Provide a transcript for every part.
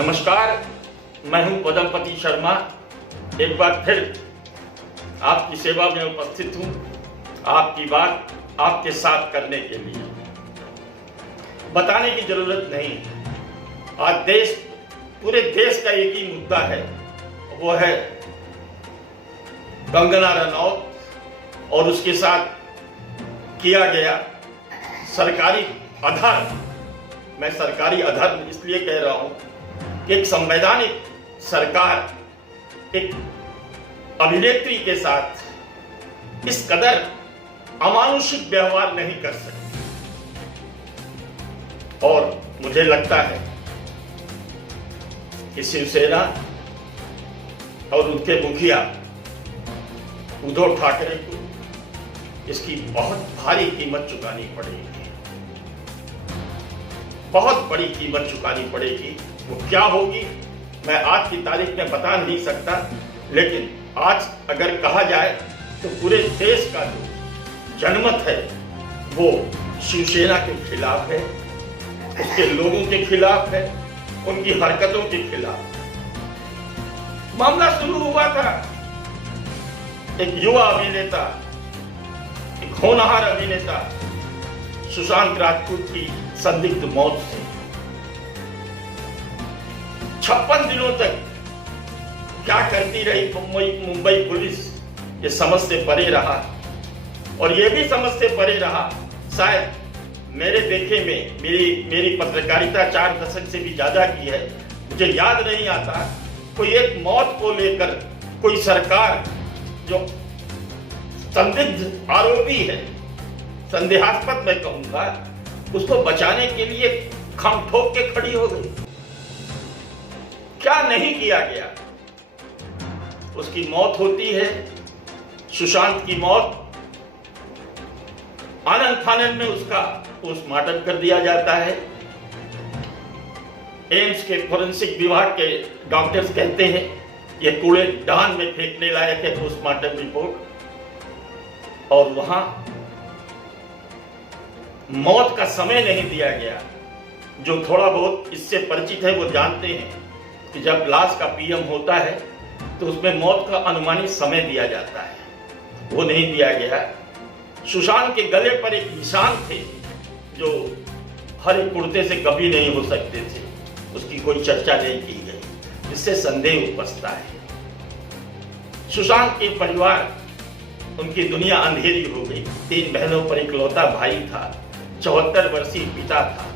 नमस्कार, मैं हूं पदमपति शर्मा। एक बार फिर आपकी सेवा में उपस्थित हूं, आपकी बात आपके साथ करने के लिए। बताने की जरूरत नहीं, आज पूरे देश का एक ही मुद्दा है, वो है कंगना रनौत और उसके साथ किया गया सरकारी अधर्म। मैं सरकारी अधर्म इसलिए कह रहा हूं कि एक संवैधानिक सरकार एक अभिनेत्री के साथ इस कदर अमानुषिक व्यवहार नहीं कर सकती। और मुझे लगता है कि शिवसेना और उनके मुखिया उद्धव ठाकरे को इसकी बहुत भारी कीमत चुकानी पड़ेगी, बहुत बड़ी कीमत चुकानी पड़ेगी। वो क्या होगी मैं आज की तारीख में बता नहीं सकता, लेकिन आज अगर कहा जाए तो पूरे देश का जो जनमत है वो शिवसेना के खिलाफ है, उसके लोगों के खिलाफ है, उनकी हरकतों के खिलाफ। मामला शुरू हुआ था एक युवा अभिनेता, एक होनहार अभिनेता सुशांत राजपूत की संदिग्ध मौत से। 56 दिनों तक क्या करती रही मुंबई पुलिस, ये समझ से परे रहा। और ये भी समझ से परे रहा, शायद मेरे देखे में मेरी पत्रकारिता 4 दशक से भी ज्यादा की है, मुझे याद नहीं आता कोई एक मौत को लेकर कोई सरकार जो संदिग्ध आरोपी है, संदेहास्पद मैं कहूंगा, उसको बचाने के लिए खम ठोक के खड़ी हो गई। क्या नहीं किया गया। उसकी मौत होती है, सुशांत की मौत, आनंद फानंद में उसका पोस्टमार्टम कर दिया जाता है। एम्स के फोरेंसिक विभाग के डॉक्टर्स कहते हैं ये कूड़े दान में फेंकने लायक है पोस्टमार्टम रिपोर्ट। और वहां मौत का समय नहीं दिया गया। जो थोड़ा बहुत इससे परिचित है वो जानते हैं कि जब लाश का पीएम होता है तो उसमें मौत का अनुमानित समय दिया जाता है, वो नहीं दिया गया। सुशांत के गले पर एक निशान थे जो हर एक कुर्ते से कभी नहीं हो सकते थे, उसकी कोई चर्चा नहीं की गई, इससे संदेह उपजता है। सुशांत के परिवार, उनकी दुनिया अंधेरी हो गई। 3 बहनों पर इकलौता भाई था, 74 वर्षीय पिता था।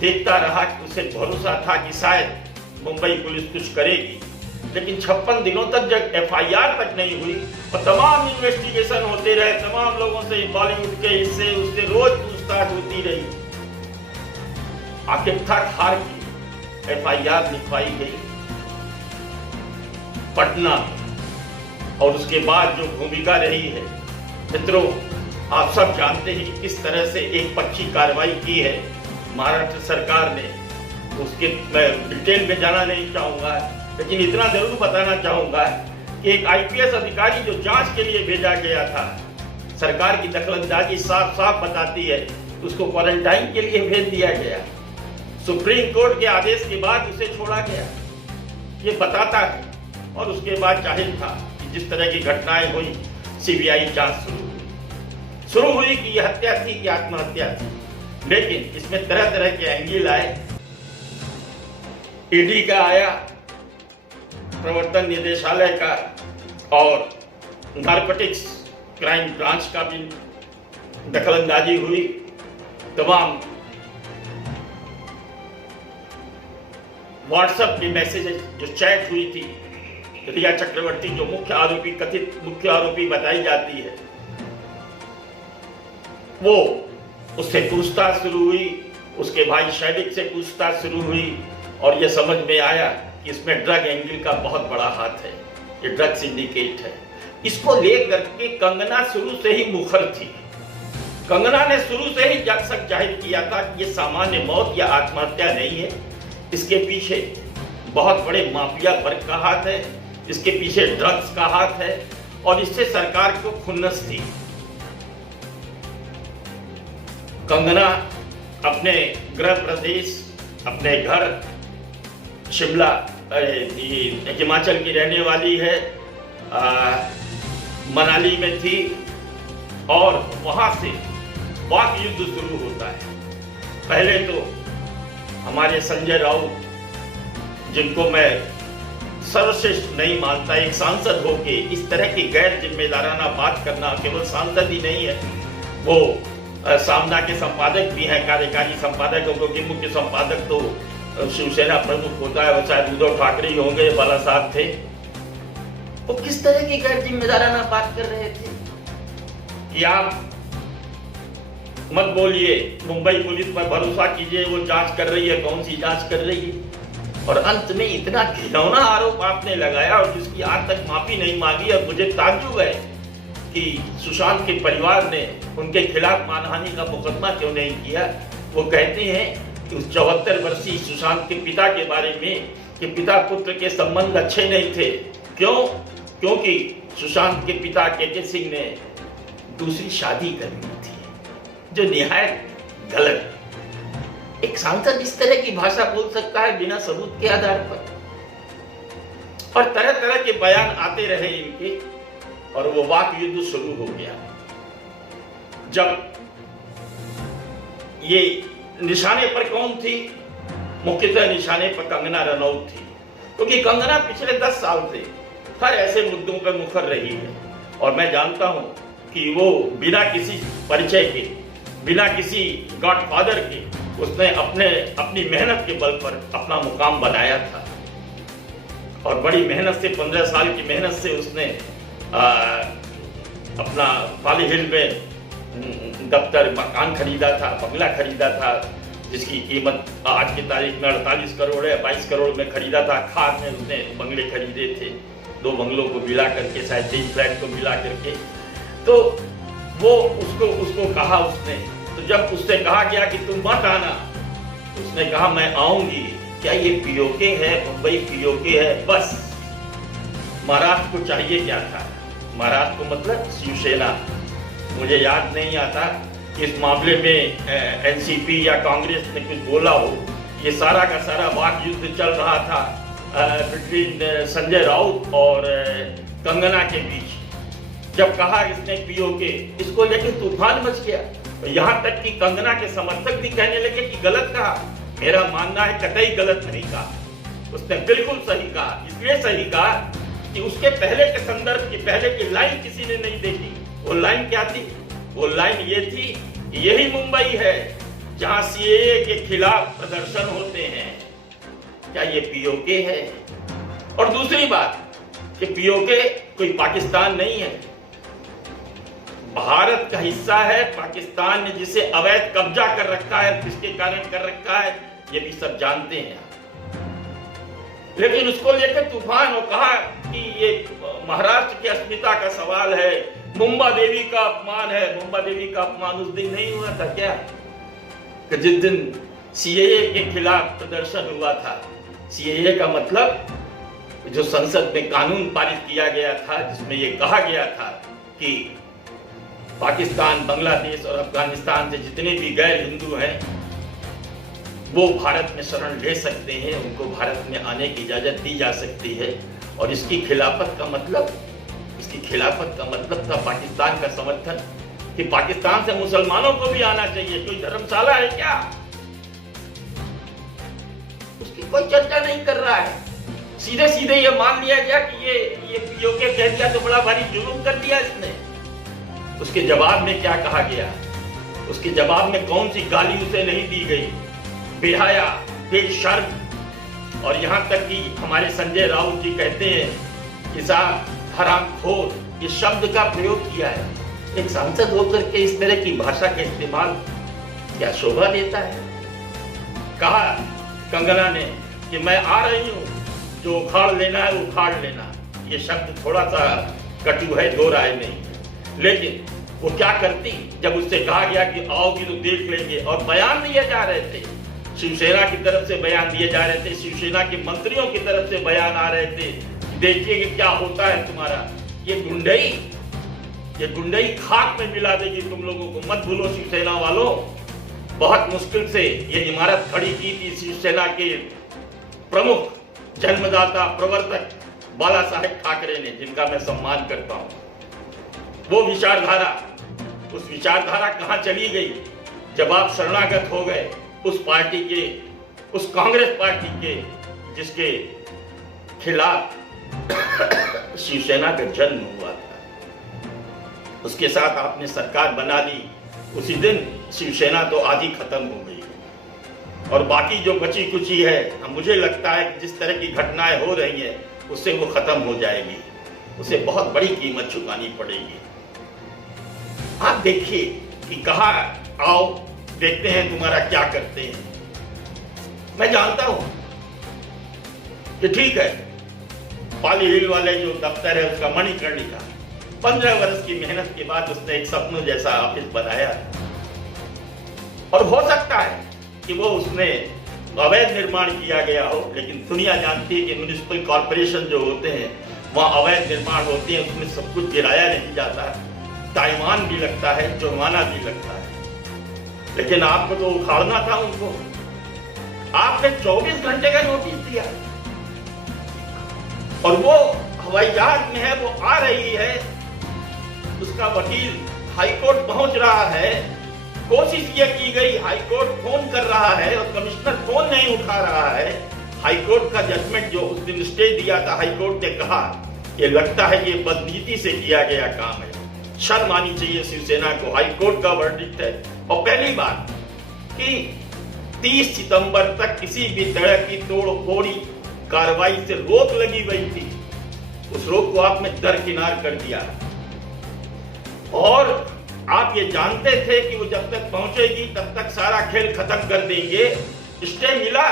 देखता रहा कि उसे भरोसा था कि शायद मुंबई पुलिस कुछ करेगी, लेकिन 56 दिनों तक जब एफआईआर तक नहीं हुई और तमाम इन्वेस्टिगेशन होते रहे, तमाम लोगों से, बॉलीवुड के इससे उससे रोज पूछताछ होती रही, आखिरकार हार की एफआईआर लिखवाई गई पटना में। और उसके बाद जो भूमिका रही है, मित्रों आप सब जानते हैं कि किस तरह से एक पक्षी कार्रवाई की है महाराष्ट्र सरकार ने। उसके मैं डिटेल में जाना नहीं चाहूंगा, लेकिन इतना जरूर बताना चाहूंगा कि एक आईपीएस अधिकारी जो जांच के लिए भेजा गया था, सरकार की दखलंदाजी साफ साफ बताती है, उसको क्वारंटाइन के लिए भेज दिया गया। सुप्रीम कोर्ट के आदेश के बाद उसे छोड़ा गया, ये बताता है। और उसके बाद जाहिर था कि जिस तरह की घटनाएं हुई, सीबीआई जांच शुरू हुई कि यह हत्या थी कि आत्महत्या थी। लेकिन इसमें तरह तरह के एंगल आए। ईडी का आया, प्रवर्तन निदेशालय का, और नारकोटिक्स क्राइम ब्रांच का भी दखलंदाजी हुई। तमाम व्हाट्सएप की मैसेजेस जो चैट हुई थी, रिया चक्रवर्ती जो कथित मुख्य आरोपी बताई जाती है, वो उससे पूछताछ शुरू हुई, उसके भाई शैविक से पूछताछ शुरू हुई, और यह समझ में आया कि इसमें ड्रग एंगल का बहुत बड़ा हाथ है, ये ड्रग सिंडिकेट है। इसको लेकर के कंगना शुरू से ही मुखर थी। कंगना ने शुरू से ही शक जाहिर किया था कि ये सामान्य मौत या आत्महत्या नहीं है, इसके पीछे बहुत बड़े माफिया वर्ग का हाथ है, इसके पीछे ड्रग्स का हाथ है, और इससे सरकार को खुन्नस थी। कंगना अपने गृह प्रदेश, अपने घर शिमला हिमाचल की रहने वाली है, मनाली में थी और वहां से वाक युद्ध शुरू होता है। पहले तो हमारे संजय राउत, जिनको मैं सर्वश्रेष्ठ नहीं मानता, एक सांसद होके इस तरह की गैर जिम्मेदाराना बात करना, केवल सांसद ही नहीं है, वो सामना के संपादक भी हैं, कार्यकारी संपादक, क्योंकि मुख्य संपादक तो शिवसेना प्रमुख होता है, वो शायद उद्धव ठाकरे ही होंगे, बाला साहब थे। वो किस तरह की गैर जिम्मेदाराना बात कर रहे थे कि आप मत बोलिए, मुंबई पुलिस पर भरोसा कीजिए, वो जांच कर रही है। कौन सी जांच कर रही है? और अंत में इतना घिनौना आरोप आपने लगाया और जिसकी आज तक माफी नहीं मांगी। और मुझे ताज्जुब है कि सुशांत के परिवार ने उनके खिलाफ मानहानि का मुकदमा क्यों नहीं किया। वो कहते हैं कि उस 74 वर्षीय सुशांत के पिता के बारे में कि पिता पुत्र के संबंध अच्छे नहीं थे। क्यों? क्योंकि सुशांत के पिता केके सिंह ने दूसरी शादी कर ली थी, जो निहायत गलत है। एक सांसद इस तरह की भाषा बोल सकता है बिना सबूत के आधार पर? और तरह तरह के बयान आते रहे इनके, और वो वाक युद्ध शुरू हो गया। जब ये निशाने पर कौन थी? मुख्यतः निशाने पर कंगना रनौत थी, क्योंकि कंगना पिछले 10 साल से हर ऐसे मुद्दों पर मुखर रही है। और मैं जानता हूं कि वो बिना किसी परिचय के, बिना किसी गॉडफादर के, उसने अपनी मेहनत के बल पर अपना मुकाम बनाया था। और बड़ी मेहनत से, 15 साल की मेहनत से उसने अपना पाली हिल में दफ्तर, मकान खरीदा था, बंगला खरीदा था, जिसकी कीमत आज की तारीख में 48 करोड़ है, 22 करोड़ में खरीदा था। खाद में उसने बंगले खरीदे थे, 2 बंगलों को मिला करके, शायद 3 फ्लैट को मिला करके। तो वो उसको कहा उसने, तो जब उससे कहा गया कि तुम मत आना, उसने कहा मैं आऊंगी। क्या ये पीओके है? मुंबई पीओके है? बस महाराष्ट्र को चाहिए क्या था? महाराष्ट्र को मतलब शिवसेना। मुझे याद नहीं आता कि इस मामले में एनसीपी या कांग्रेस ने कुछ बोला हो। ये सारा का सारा वाक युद्ध चल रहा था बिटवीन संजय राउत और कंगना के बीच। जब कहा इसने पीओके, इसको लेकर तूफान मच गया। तो यहाँ तक कि कंगना के समर्थक भी कहने लगे कि गलत कहा। मेरा मानना है कतई गलत नहीं कहा, उसने बिल्कुल सही कहा। इसलिए सही कहा कि उसके पहले के संदर्भ की, पहले की लाइन किसी ने नहीं देखी। वो लाइन क्या थी? वो लाइन ये थी कि यही मुंबई है जहां सीएए के खिलाफ प्रदर्शन होते हैं। क्या ये पीओके है? और दूसरी बात कि पीओके कोई पाकिस्तान नहीं है, भारत का हिस्सा है। पाकिस्तान ने जिसे अवैध कब्जा कर रखा है, किसके कारण कर रखा है, ये भी सब जानते हैं। लेकिन उसको लेकर तूफान हो, कहा कि ये महाराष्ट्र की अस्मिता का सवाल है, मुंबा देवी का अपमान है। मुंबा देवी का अपमान उस दिन नहीं हुआ था क्या, कि जिस दिन सीएए के खिलाफ प्रदर्शन हुआ था? सीएए का मतलब जो संसद में कानून पारित किया गया था, जिसमें यह कहा गया था कि पाकिस्तान, बांग्लादेश और अफगानिस्तान से जितने भी गैर हिंदू हैं वो भारत में शरण ले सकते हैं, उनको भारत में आने की इजाजत दी जा सकती है। और इसकी खिलाफत का मतलब था पाकिस्तान का समर्थन, कि पाकिस्तान से मुसलमानों को भी आना चाहिए। कोई धर्मशाला है क्या? उसकी कोई चर्चा नहीं कर रहा है। सीधे सीधे ये मान लिया गया कि ये पीओके कह दिया तो बड़ा भारी जुल्म कर दिया इसने। उसके जवाब में क्या कहा गया? उसके जवाब में कौन सी गाली उसे नहीं दी गई? बेहया, बेशर्म। और यहां तक कि हमारे संजय राउत जी कहते हैं कि साहब हरामखोर, ये शब्द का प्रयोग किया है। एक सांसद होकर के इस तरह की भाषा का इस्तेमाल क्या शोभा देता है? कहा कंगना ने कि मैं आ रही हूं, जो उखाड़ लेना है उखाड़ लेना। ये शब्द थोड़ा सा कटु है, दो राय नहीं। लेकिन वो क्या करती जब उससे कहा गया कि आओगी तो देख लेंगे? और बयान दिए जा रहे थे, शिवसेना की तरफ से बयान दिए जा रहे थे, शिवसेना के मंत्रियों की तरफ से बयान आ रहे थे, देखिए कि क्या होता है तुम्हारा। ये गुंडई खाक में मिला देगी तुम लोगों को। मत भूलो शिवसेना वालों, बहुत मुश्किल से ये इमारत खड़ी की थी शिवसेना के प्रमुख जन्मदाता प्रवर्तक बाला साहेब ठाकरे ने, जिनका मैं सम्मान करता हूं, वो विचारधारा, उस विचारधारा कहां चली गई जब आप शरणागत हो गए उस पार्टी के, उस कांग्रेस पार्टी के जिसके खिलाफ शिवसेना का जन्म हुआ था। उसके साथ आपने सरकार बना ली। उसी दिन शिवसेना तो आधी खत्म हो गई और बाकी जो बची कुची है, मुझे लगता है कि जिस तरह की घटनाएं हो रही हैं उससे वो खत्म हो जाएगी, उसे बहुत बड़ी कीमत चुकानी पड़ेगी। आप देखिए कि कहा आओ देखते हैं तुम्हारा क्या करते हैं। मैं जानता हूं कि ठीक है, पाली हिल वाले जो दफ्तर है उसका मणिकर्णिका, 15 वर्ष की मेहनत के बाद उसने एक सपनों जैसा ऑफिस बनाया और हो सकता है कि वो उसने अवैध निर्माण किया गया हो, लेकिन दुनिया जानती है कि म्युनिसिपल कॉर्पोरेशन जो होते हैं वहां अवैध निर्माण होते हैं, उसमें सब कुछ गिराया नहीं जाता, ताइवान भी लगता है, जुर्माना भी लगता है। लेकिन आपको तो उखाड़ना था उनको। आपने 24 घंटे का नोटिस दिया और वो हवाई जहाज में है, वो आ रही है, उसका वकील हाईकोर्ट पहुंच रहा है, कोशिश ये की गई, हाईकोर्ट फोन कर रहा है और कमिश्नर फोन नहीं उठा रहा है। हाईकोर्ट का जजमेंट जो उस दिन स्टे दिया था, हाईकोर्ट ने कहा ये लगता है ये बदनीति से किया गया काम है, शर्म आनी चाहिए शिवसेना को। हाईकोर्ट का वर्डिक्ट है। और पहली बात कि 30 सितंबर तक किसी भी तरह की तोड़-फोड़ी कार्रवाई से रोक लगी गई थी, उस रोक को आपने दरकिनार कर दिया और आप ये जानते थे कि वो जब तक पहुंचेगी तब तक सारा खेल खत्म कर देंगे। स्टे मिला,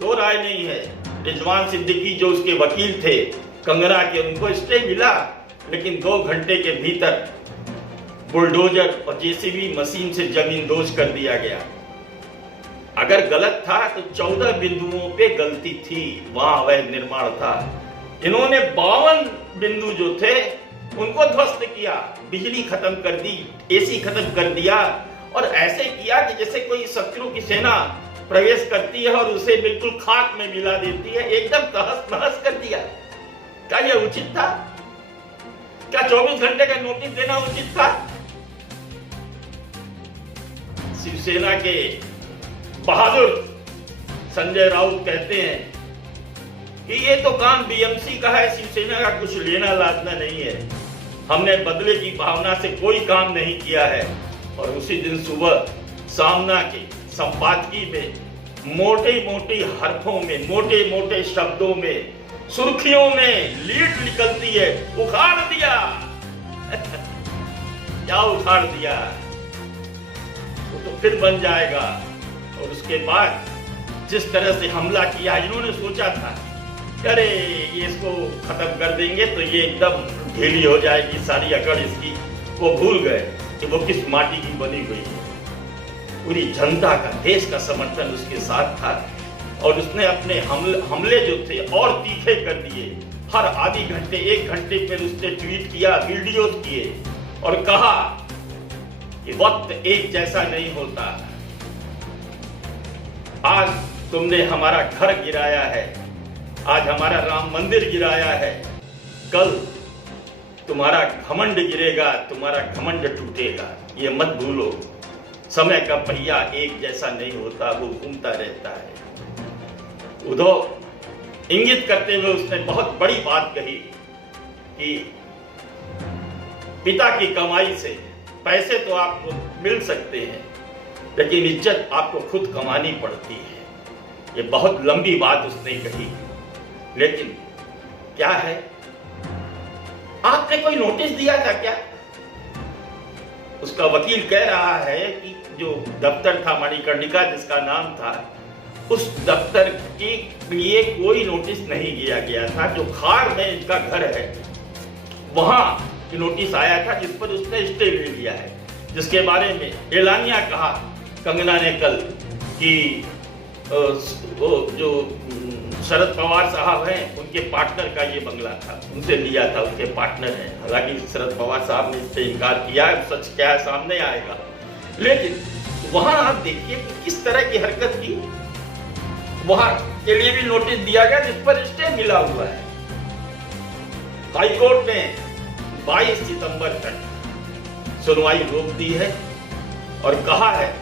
दो राय नहीं है। रिजवान सिद्दीकी जो उसके वकील थे कंगना के, उनको स्टे मिला, लेकिन 2 घंटे के भीतर बुलडोजर और जेसीबी मशीन से जमींदोज कर दिया गया। अगर गलत था तो 14 बिंदुओं पे गलती थी, वहां अवैध निर्माण था। इन्होंने 52 बिंदु जो थे उनको ध्वस्त किया, बिजली खत्म कर दी, एसी खत्म कर दिया और ऐसे किया कि जैसे कोई शत्रु की सेना प्रवेश करती है और उसे बिल्कुल खाक में मिला देती है, एकदम तहस नहस कर दिया। क्या यह उचित था? क्या 24 घंटे का नोटिस देना उचित था? शिवसेना के बहादुर संजय राउत कहते हैं कि ये तो काम बीएमसी का है, शिवसेना का कुछ लेना लादना नहीं है, हमने बदले की भावना से कोई काम नहीं किया है। और उसी दिन सुबह सामना के संपादकीय में मोटे-मोटे हरफों में, मोटे-मोटे शब्दों में, सुर्खियों में लीड निकलती है, उखाड़ दिया। क्या उखाड़ दिया? वो तो फिर बन जाएगा। और उसके बाद जिस तरह से हमला किया, इन्होंने सोचा था अरे ये इसको खत्म कर देंगे तो ये एकदम ढीली हो जाएगी सारी अकड़ इसकी। वो भूल गए कि वो किस माटी की बनी हुई है। पूरी जनता का, देश का समर्थन उसके साथ था और उसने अपने हमले जो थे और तीखे कर दिए। हर आधी घंटे, 1 घंटे पर उसने ट्वीट किया, वीडियो किए और कहा कि वक्त एक जैसा नहीं होता। आज तुमने हमारा घर गिराया है, आज हमारा राम मंदिर गिराया है, कल तुम्हारा घमंड गिरेगा, तुम्हारा घमंड टूटेगा। ये मत भूलो, समय का पहिया एक जैसा नहीं होता, वो घूमता रहता है। उद्धव इंगित करते हुए उसने बहुत बड़ी बात कही कि पिता की कमाई से पैसे तो आपको मिल सकते हैं, लेकिन इज्जत आपको खुद कमानी पड़ती है। ये बहुत लंबी बात उसने कही, लेकिन क्या है, आपने कोई नोटिस दिया था क्या? उसका वकील कह रहा है कि जो दफ्तर था मणिकर्णिका जिसका नाम था, उस दफ्तर के लिए कोई नोटिस नहीं दिया गया था। जो खार में इसका घर है वहां नोटिस आया था, जिस पर उसने स्टे ले लिया है, जिसके बारे में एलानिया कहा कंगना ने कल कि वो जो शरद पवार साहब हैं उनके पार्टनर का ये बंगला था, उनसे लिया था, उनके पार्टनर हैं। हालांकि शरद पवार साहब ने इससे इनकार किया है, सच क्या है सामने आएगा। लेकिन वहां आप देखिए कि किस तरह की हरकत की। वहां के लिए भी नोटिस दिया गया जिस पर स्टे मिला हुआ है। हाईकोर्ट ने 22 सितंबर तक सुनवाई रोक दी है और कहा है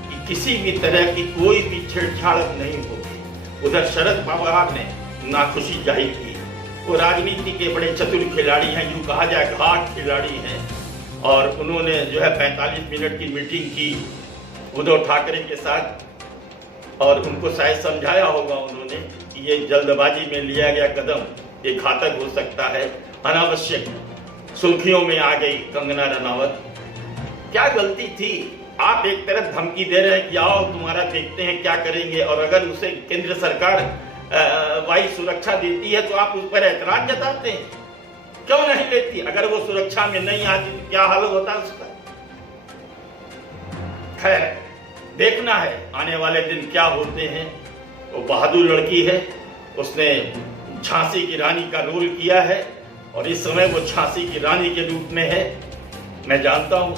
कि किसी भी तरह की कोई भी छेड़छाड़ नहीं होगी। उधर शरद पवार ने नाखुशी जाहिर की। वो राजनीति के बड़े चतुर खिलाड़ी हैं, यूं कहा जाए घाट खिलाड़ी हैं, और उन्होंने जो है 45 मिनट की मीटिंग की उद्धव ठाकरे के साथ और उनको शायद समझाया होगा उन्होंने कि ये जल्दबाजी में लिया गया कदम ये घातक हो सकता है। अनावश्यक सुर्खियों में आ गई कंगना रनावत। क्या गलती थी? आप एक तरफ धमकी दे रहे हैं कि आओ तुम्हारा देखते हैं क्या करेंगे, और अगर उसे केंद्र सरकार वायु सुरक्षा देती है तो आप उस पर ऐतराज जताते हैं। क्यों नहीं लेती? अगर वो सुरक्षा में नहीं आती तो क्या हाल होता उसका? खैर, देखना है आने वाले दिन क्या होते हैं। वो बहादुर लड़की है, उसने झांसी की रानी का रोल किया है और इस समय वो झांसी की रानी के रूप में है। मैं जानता हूं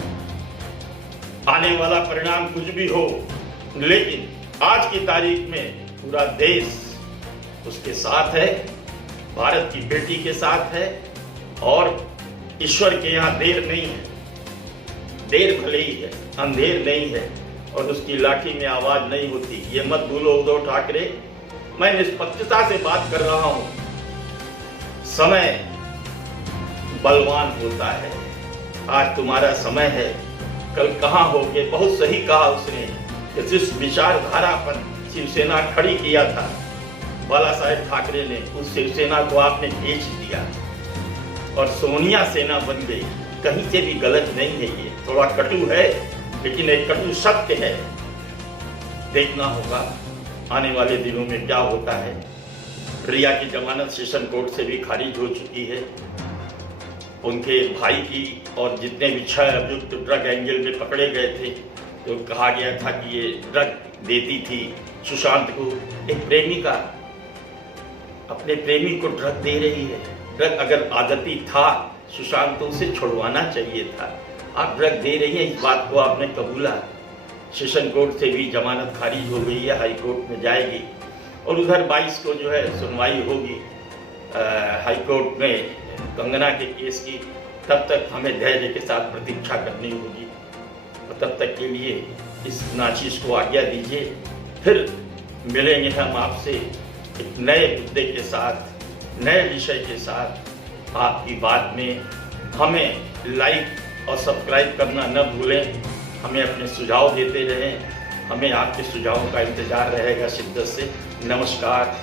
आने वाला परिणाम कुछ भी हो, लेकिन आज की तारीख में पूरा देश उसके साथ है, भारत की बेटी के साथ है, और ईश्वर के यहाँ देर नहीं है। देर भले ही है, अंधेर नहीं है, और उसकी लाठी में आवाज नहीं होती। ये मत भूलो उद्धव ठाकरे, मैं निष्पक्षता से बात कर रहा हूं। समय बलवान होता है। आज तुम्हारा समय है, कल कहां होगे। बहुत सही कहा उसने कि जिस विचारधारा पर शिवसेना खड़ी किया था बाला साहेब ठाकरे ने, उस शिवसेना को आपने बेच दिया और सोनिया सेना बन गई। कहीं से भी गलत नहीं है। ये थोड़ा कटु है, लेकिन एक कटु सत्य है। देखना होगा आने वाले दिनों में क्या होता है। प्रिया की जमानत सेशन कोर्ट से भी खारिज हो चुकी है। उनके भाई की और जितने भी 6 अभियुक्त ड्रग एंगल में पकड़े गए थे, तो कहा गया था कि ये ड्रग देती थी सुशांत को। एक प्रेमिका अपने प्रेमी को ड्रग दे रही है। ड्रग अगर आदती था सुशांत तो उसे छुड़वाना चाहिए था। आप ड्रग दे रही हैं, इस बात को आपने कबूला। सेशन कोर्ट से भी जमानत खारिज हो गई है, हाई कोर्ट में जाएगी और उधर 22 को जो है सुनवाई होगी हाई कोर्ट में कंगना के केस की। तब तक हमें धैर्य के साथ प्रतीक्षा करनी होगी और तब तक के लिए इस नाचीज को आज्ञा दीजिए। फिर मिलेंगे हम आपसे एक नए मुद्दे के साथ, नए विषय के साथ। आपकी बात में हमें लाइक और सब्सक्राइब करना न भूलें। हमें अपने सुझाव देते रहें। हमें आपके सुझावों का इंतजार रहेगा शिद्दत से। नमस्कार।